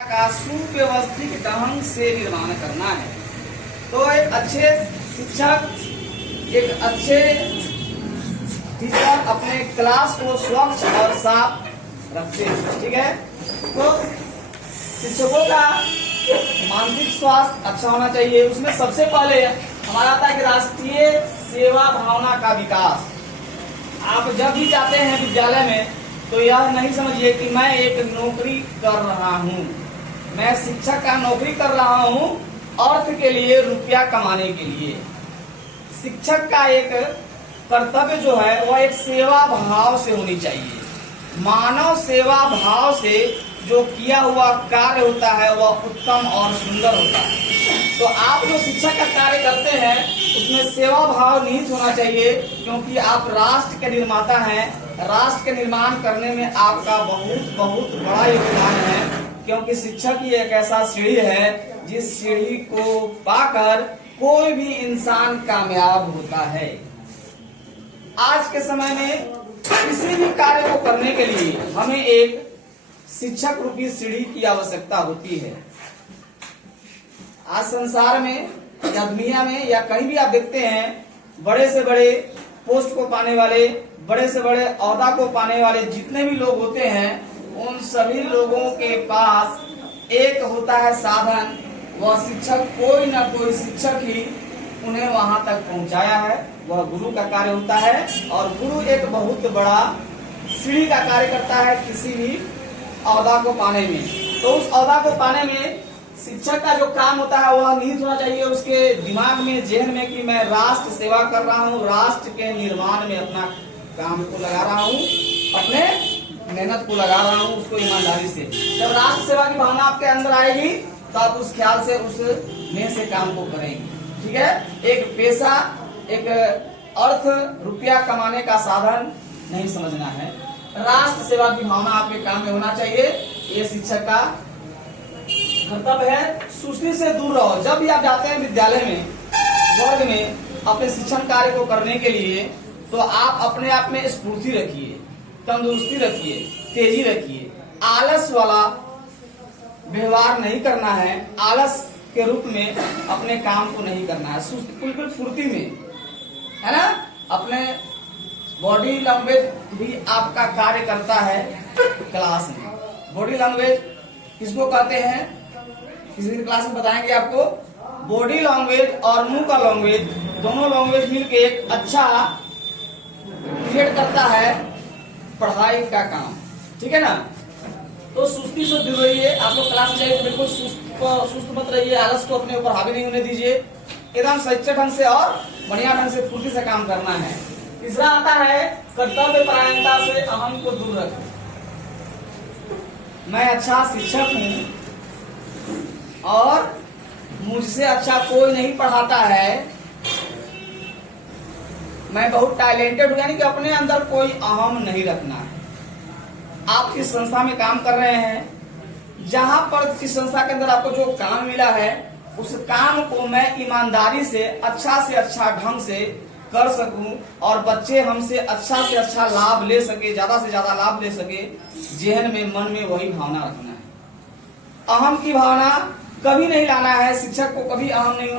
का सुव्यवस्थित ढंग से निर्माण करना है। तो एक अच्छे शिक्षक, एक अच्छे टीचर अपने क्लास को स्वच्छ और साफ रखते हैं। ठीक है, तो शिक्षकों का मानसिक स्वास्थ्य अच्छा होना चाहिए। उसमें सबसे पहले हमारा आता है कि राष्ट्रीय सेवा भावना का विकास। आप जब भी जाते हैं विद्यालय में तो यह नहीं समझिए कि मैं एक नौकरी कर रहा हूँ, मैं शिक्षक का नौकरी कर रहा हूँ अर्थ के लिए, रुपया कमाने के लिए। शिक्षक का एक कर्तव्य जो है वह एक सेवा भाव से होनी चाहिए। मानव सेवा भाव से जो किया हुआ कार्य होता है वह उत्तम और सुंदर होता है। तो आप जो शिक्षक का कार्य करते हैं उसमें सेवा भाव निहित होना चाहिए, क्योंकि आप राष्ट्र के निर्माता हैं। राष्ट्र के निर्माण करने में आपका बहुत बहुत बड़ा योगदान है, क्योंकि शिक्षक ही एक ऐसा सीढ़ी है जिस सीढ़ी को पाकर कोई भी इंसान कामयाब होता है। आज के समय में किसी भी कार्य को करने के लिए हमें एक शिक्षक रूपी सीढ़ी की आवश्यकता होती है। आज संसार में या दुनिया में या कहीं भी आप देखते हैं, बड़े से बड़े पोस्ट को पाने वाले, बड़े से बड़े ओहदा को पाने वाले जितने भी लोग होते हैं, उन सभी लोगों के पास एक होता है साधन, वह शिक्षक। कोई ना कोई शिक्षक ही उन्हें वहां तक पहुंचाया है, वह गुरु का कार्य होता है। और गुरु एक बहुत बड़ा सीढ़ी का कार्य करता है किसी भी ओहदा को पाने में। तो उस ओहदा को पाने में शिक्षक का जो काम होता है वह निहित होना चाहिए उसके दिमाग में, जेहन में, कि मैं राष्ट्र सेवा कर रहा हूँ, राष्ट्र के निर्माण में अपना काम को लगा रहा हूँ, अपने मेहनत को लगा रहा हूँ, उसको ईमानदारी से। जब राष्ट्र सेवा की भावना आपके अंदर आएगी तो आप उस ख्याल से उस में से काम को करेंगे। ठीक है, एक पैसा, एक अर्थ, रुपया कमाने का साधन नहीं समझना है। राष्ट्र सेवा की भावना आपके काम में होना चाहिए। ये शिक्षक का कर्तव्य है। सुस्ती से दूर रहो। जब भी आप जाते हैं विद्यालय में, वर्ग में, अपने शिक्षण कार्य को करने के लिए, तो आप अपने आप में स्फूर्ति रखिए, तंदुरुस्ती रखिए, तेजी रखिए। आलस वाला व्यवहार नहीं करना है, आलस के रूप में अपने काम को नहीं करना है। बिल्कुल फुर्ती में, है ना। अपने बॉडी लैंग्वेज भी आपका कार्य करता है क्लास में। बॉडी लैंग्वेज किसको कहते हैं, किसी दिन क्लास में बताएंगे आपको। बॉडी लैंग्वेज और मुंह का लैंग्वेज, दोनों लैंग्वेज मिलके एक अच्छा क्रिएट करता है पढ़ाई का काम। ठीक है ना। तो सुस्ती से दूर रहिए। आप लोग क्लास में जाइए तो बिल्कुल सुस्त मत रहिए, आलस को अपने ऊपर हावी नहीं होने दीजिए। एकदम सच्चे ढंग से और बढ़िया ढंग से फुर्ती से काम करना है। तीसरा आता है कर्तव्य परायणता से अहम को दूर रखें। मैं अच्छा शिक्षक हूँ और मुझसे अच्छा कोई नहीं पढ़ाता है, मैं बहुत टैलेंटेड हूँ, यानी कि अपने अंदर कोई अहम नहीं रखना है। आप जिस संस्था में काम कर रहे हैं, जहां पर जिस संस्था के अंदर आपको जो काम मिला है, उस काम को मैं ईमानदारी से अच्छा ढंग से कर सकूं और बच्चे हमसे अच्छा लाभ ले सके, ज्यादा से ज्यादा लाभ ले सके। जेहन में, मन में वही भावना रखना है। अहम की भावना कभी नहीं लाना है। शिक्षक को कभी अहम नहीं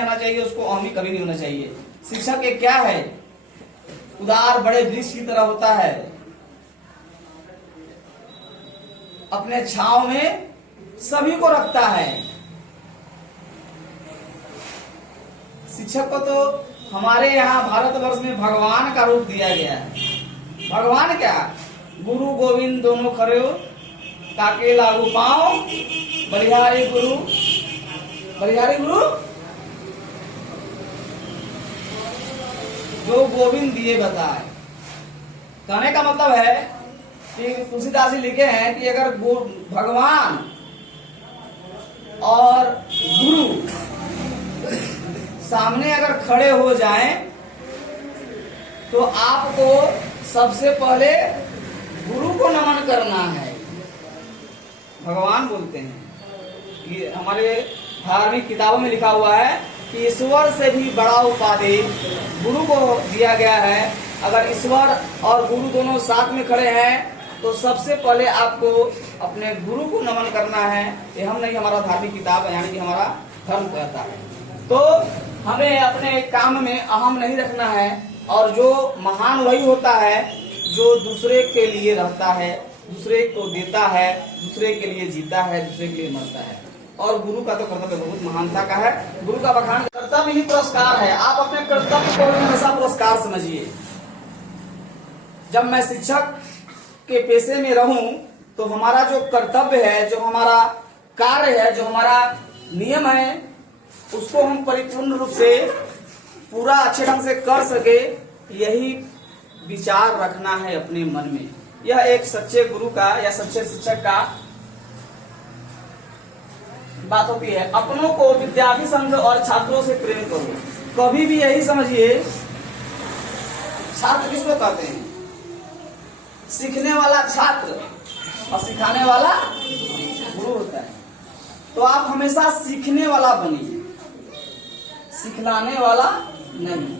आना चाहिए, उसको अहम कभी नहीं होना चाहिए। शिक्षक एक क्या है, उदार बड़े वृक्ष की तरह होता है, अपने छांव में सभी को रखता है। शिक्षक को तो हमारे यहाँ भारतवर्ष में भगवान का रूप दिया गया है। भगवान क्या, गुरु गोविंद दोनों खरे हो, काके लागू पाओ, बलिहारी गुरु, जो गोविंद दिए बताए। कहने का मतलब है कि तुलसीदास जी लिखे हैं कि अगर भगवान और गुरु सामने अगर खड़े हो जाएं तो आपको सबसे पहले गुरु को नमन करना है। भगवान बोलते हैं, ये हमारे धार्मिक किताबों में लिखा हुआ है कि ईश्वर से भी बड़ा उपाधि गुरु को दिया गया है। अगर ईश्वर और गुरु दोनों साथ में खड़े हैं तो सबसे पहले आपको अपने गुरु को नमन करना है। ये हम नहीं, हमारा धार्मिक किताब है, यानी कि हमारा धर्म कहता है। तो हमें अपने काम में अहम नहीं रखना है, और जो महान वही होता है जो दूसरे के लिए रहता है, दूसरे को देता है, दूसरे के लिए जीता है, दूसरे के लिए मरता है। और गुरु का तो कर्तव्य बहुत महानता का है। गुरु का बखान कर्तव्य ही पुरस्कार है। आप अपने कर्तव्य को हमेशा पुरस्कार समझिए। जब मैं शिक्षक के पेशे में रहूं तो हमारा जो कर्तव्य है, जो हमारा कार्य है, जो हमारा नियम है, उसको हम परिपूर्ण रूप से पूरा अच्छे ढंग से कर सके, यही विचार रखना है अपने मन में। यह एक सच्चे गुरु का या सच्चे शिक्षक का बात होती है। अपनों को विद्यार्थी संघ और छात्रों से प्रेम करो। कभी भी यही समझिए, छात्र किसको कहते हैं? सीखने वाला छात्र और सिखाने वाला गुरु होता है। तो आप हमेशा सीखने वाला बनिए, सिखलाने वाला नहीं।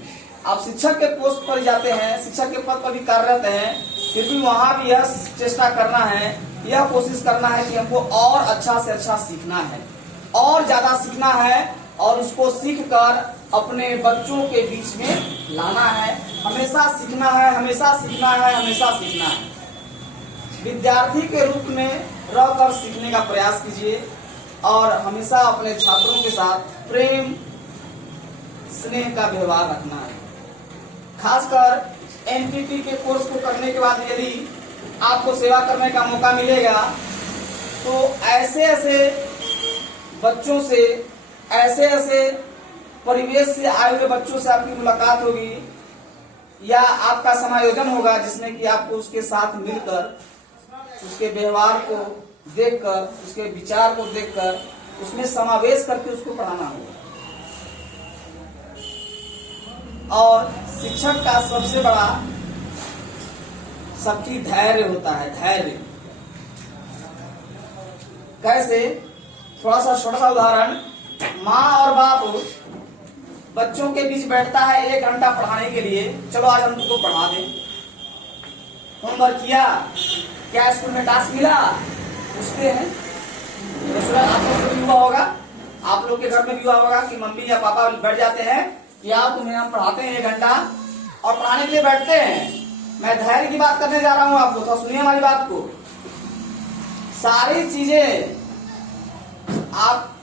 आप शिक्षक के पोस्ट पर जाते हैं, शिक्षक के पद पर भी कार्यरत हैं, फिर भी वहां भी यह चेष्टा करना है, यह कोशिश करना है कि हमको और अच्छा से अच्छा सीखना है, और ज्यादा सीखना है, और उसको सीख कर अपने बच्चों के बीच में लाना है। हमेशा सीखना है, हमेशा सीखना है, हमेशा सीखना है। विद्यार्थी के रूप में रहकर सीखने का प्रयास कीजिए, और हमेशा अपने छात्रों के साथ प्रेम स्नेह का व्यवहार रखना है। खासकर एनटीटी के कोर्स को करने के बाद यदि आपको सेवा करने का मौका मिलेगा तो ऐसे ऐसे बच्चों से, ऐसे ऐसे परिवेश से आए हुए बच्चों से आपकी मुलाकात होगी, या आपका समायोजन होगा जिसमें कि आपको उसके साथ मिलकर, उसके व्यवहार को देखकर, उसके विचार को देखकर, उसमें समावेश करके उसको पढ़ाना होगा। और शिक्षक का सबसे बड़ा शक्ति धैर्य होता है। धैर्य कैसे? थोड़ा सा छोटा सा उदाहरण। माँ और बाप बच्चों के बीच बैठता है 1 घंटा पढ़ाने के लिए, चलो आज हम तुमको पढ़ा दें। होमवर्क किया? क्या स्कूल में टास्क मिला? पूछते हैं। आप लोग से भी हुआ होगा, आप लोग के घर में भी हुआ होगा कि मम्मी या पापा बैठ जाते हैं कि यार तुम्हें हम पढ़ाते हैं 1 घंटा, और पढ़ाने के लिए बैठते हैं। मैं धैर्य की बात करने जा रहा हूं आपको, तो सुनिए हमारी बात को। सारी चीजें आप